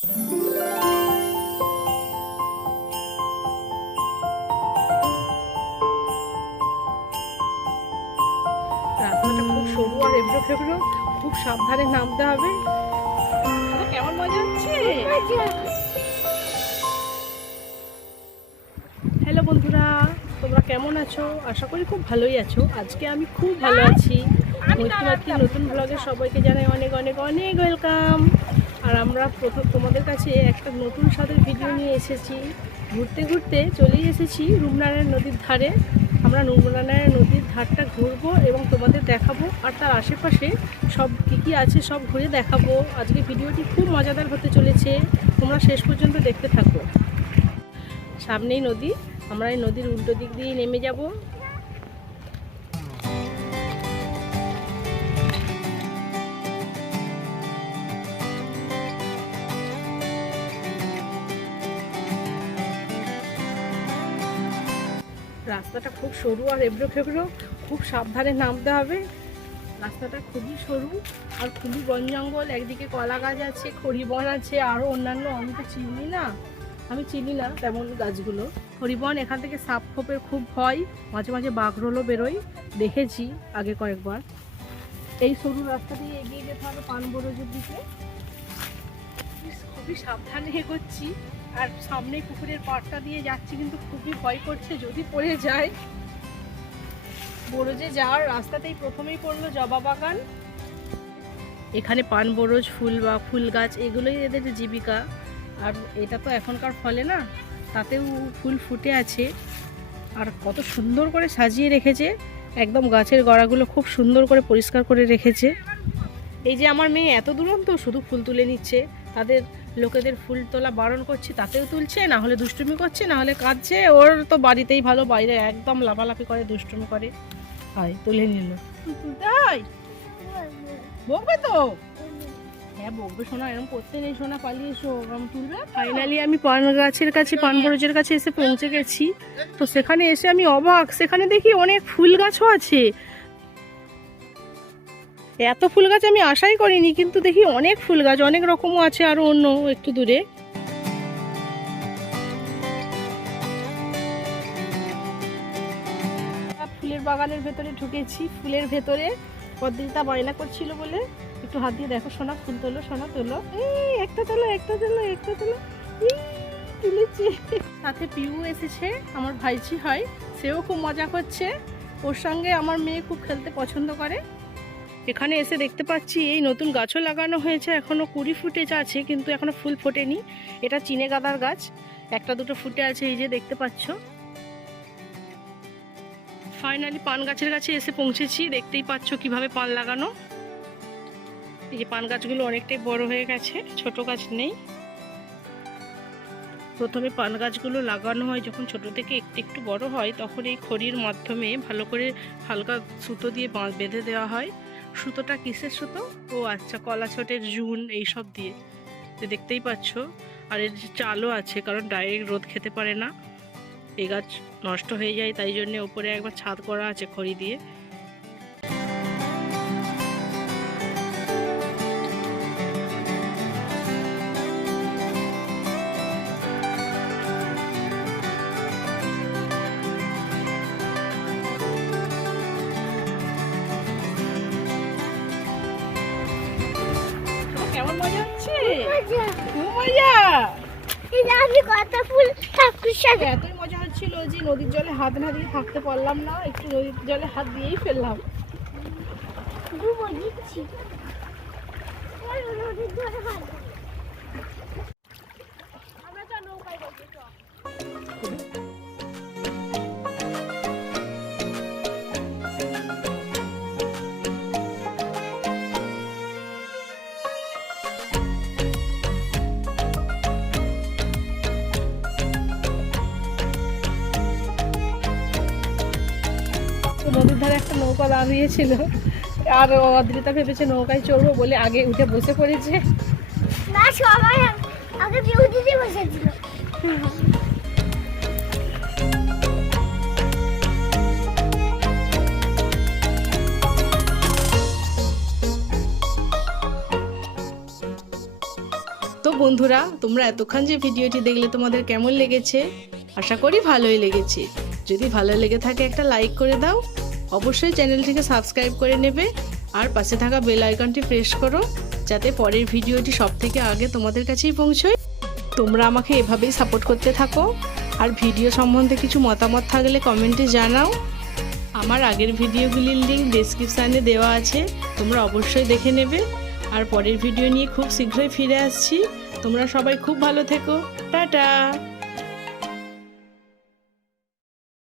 রাস্তাটা খুব সরু আর এবড়ো খেবড়ো, খুব সাবধানে নামতে হবে। কেমন মজা হচ্ছে? হ্যালো বন্ধুরা, তোমরা কেমন আছো? আশা করি খুব ভালোই আছো। আজকে আমি খুব ভালো আছি। মৈত্রী নতুন ব্লগে সবাইকে জানাই অনেক অনেক অনেক ওয়েলকাম। আর আমরা তোমাদের কাছে একটা নতুন স্বাদের ভিডিও নিয়ে এসেছি। ঘুরতে ঘুরতে চলেই এসেছি রূপনারায়ণ নদীর ধারে। আমরা রূপনারায়ণ নদীর ধারটা ঘুরবো এবং তোমাদের দেখাবো, আর তার আশেপাশে সব কী আছে সব ঘুরে দেখাবো। আজকে ভিডিওটি খুব মজাদার হতে চলেছে, তোমরা শেষ পর্যন্ত দেখতে থাকো। সামনেই নদী, আমরা এই নদীর উল্টো দিক দিয়ে নেমে যাব। রাস্তাটা খুব সরু আর এবড়ো খেবড়ো, খুব সাবধানে নামতে হবে। রাস্তাটা খুবই সরু আর খুবই বন জঙ্গল। একদিকে কলা গাছ আছে, খড়িবন আছে, আরও অন্যান্য আমি তো চিনি না, তেমন গাছগুলো। হরিবন, এখান থেকে সাপ খোপের খুব ভয়, মাঝে মাঝে বাঘরোলও বেরোয়, দেখেছি আগে কয়েকবার। এই সরু রাস্তা দিয়ে এগিয়ে যেতে হবে পানবরজের দিকে। খুবই সাবধানে এগোচ্ছি, আর সামনে পুকুরের পাড়টা দিয়ে যাচ্ছি, কিন্তু খুবই ভয় করছে যদি পড়ে যায়। বরজে যাওয়ার রাস্তাতেই প্রথমেই পড়লো জবা বাগান। এখানে পানবরজ ফুল গাছ, এগুলোই এদের জীবিকা। আর এটা তো এখনকার ফলে না, তাতেও ফুল ফুটে আছে, আর কত সুন্দর করে সাজিয়ে রেখেছে। একদম গাছের গোড়াগুলো খুব সুন্দর করে পরিষ্কার করে রেখেছে। এই যে আমার মেয়ে এত দুরন্ত, শুধু ফুল তুলে নিচ্ছে। তাদের লোকেদের ফুল তোলা বারণ করছে, তাতেও তুলছে, না হলে দুষ্টুমি করছে, না হলে কাঁদছে। ওর তো বাড়িতেই ভালো, বাইরে একদম লাফালাফি করে দুষ্টুমি করে। হয় তুলে নিল, তাই বকবে তো? হ্যাঁ বকবে শোনা, এরকম করতে নেই শোনা, পালিয়ে এসো, তুলবে। ফাইনালি আমি পান গাছের কাছে, পানবরজের কাছে এসে পৌঁছে গেছি। তো সেখানে এসে আমি অবাক, সেখানে দেখি অনেক ফুল গাছও আছে। এত ফুল গাছ আমি আশাই করিনি, কিন্তু দেখি অনেক ফুল গাছ, অনেক রকমও আছে আরো অন্য একটু দূরে। ফুলের বাগানের ভেতরে ঢুকেছি। ফুলের ভেতরে পদ্মিতা বায়না করছিল বলে একটু হাত দিয়ে দেখো সোনা, ফুল তোলো সোনা, তোলো, এই একটা তোলো, একটা তোলো, একটা তোলো, তুলেছে। সাথে পিউ এসেছে, আমার ভাইঝি হয়, সেও খুব মজা করছে। ওর সঙ্গে আমার মেয়ে খুব খেলতে পছন্দ করে। এখানে এসে দেখতে পাচ্ছি এই নতুন গাছও লাগানো হয়েছে, এখনো কুড়ি ফুটে আছে, কিন্তু এখনো ফুল ফোটেনি। এটা চিনে গাদার গাছ, একটা দুটো ফুটে আছে, এই যে দেখতে পাচ্ছ। ফাইনালি পান গাছের কাছে এসে পৌঁছেছি। দেখতেই পাচ্ছ কিভাবে পান লাগানো। এই যে পান গাছগুলো অনেকটাই বড় হয়ে গেছে, ছোট গাছ নেই। প্রথমে পান গাছগুলো লাগানো হয় যখন ছোট থেকে একটু একটু বড় হয়, তখন এই খড়ির মাধ্যমে ভালো করে হালকা সুতো দিয়ে বেঁধে দেওয়া হয়। সুতোটা কিসের সুতো? ও আচ্ছা, কলা ছোটের জুন এইসব দিয়ে। তো দেখতেই পাচ্ছ। আর এর যে চালও আছে, কারণ ডাইরেক্ট রোদ খেতে পারে না, এই গাছ নষ্ট হয়ে যায়, তাই জন্য উপরে একবার ছাদ করা আছে খড়ি দিয়ে। কেমন মজা হচ্ছে? খুব মজা। আমি কত ফুল এতই মজা হচ্ছিল যে নদীর জলে হাত না দিয়ে থাকতে পারলাম না, একটু নদীর জলে হাত দিয়েই ফেললাম। নদীর ধারে একটা নৌকা দাঁড়িয়েছিল, আর অদ্রিতা ভেবেছে নৌকায় চড়বো বলে আগে উঠে বসে পড়েছে। না, সবাই আগে উঠে বসেছিল। তো বন্ধুরা, তোমরা এতক্ষণ যে ভিডিওটি দেখলে তোমাদের কেমন লেগেছে? আশা করি ভালোই লেগেছে। যদি ভালো লেগে থাকে একটা লাইক করে দাও, অবশ্যই চ্যানেলটিকে সাবস্ক্রাইব করে নেবে আর পাশে থাকা বেল আইকনটি প্রেস করো যাতে পরের ভিডিওটি সবথেকে আগে তোমাদের কাছেই পৌঁছয়। তোমরা আমাকে এভাবেই সাপোর্ট করতে থাকো আর ভিডিও সম্বন্ধে কিছু মতামত থাকলে কমেন্টে জানাও। আমার আগের ভিডিওগুলির লিঙ্ক ডেসক্রিপশানে দেওয়া আছে, তোমরা অবশ্যই দেখে নেবে। আর পরের ভিডিও নিয়ে খুব শীঘ্রই ফিরে আসছি। তোমরা সবাই খুব ভালো থেকো। টাটা।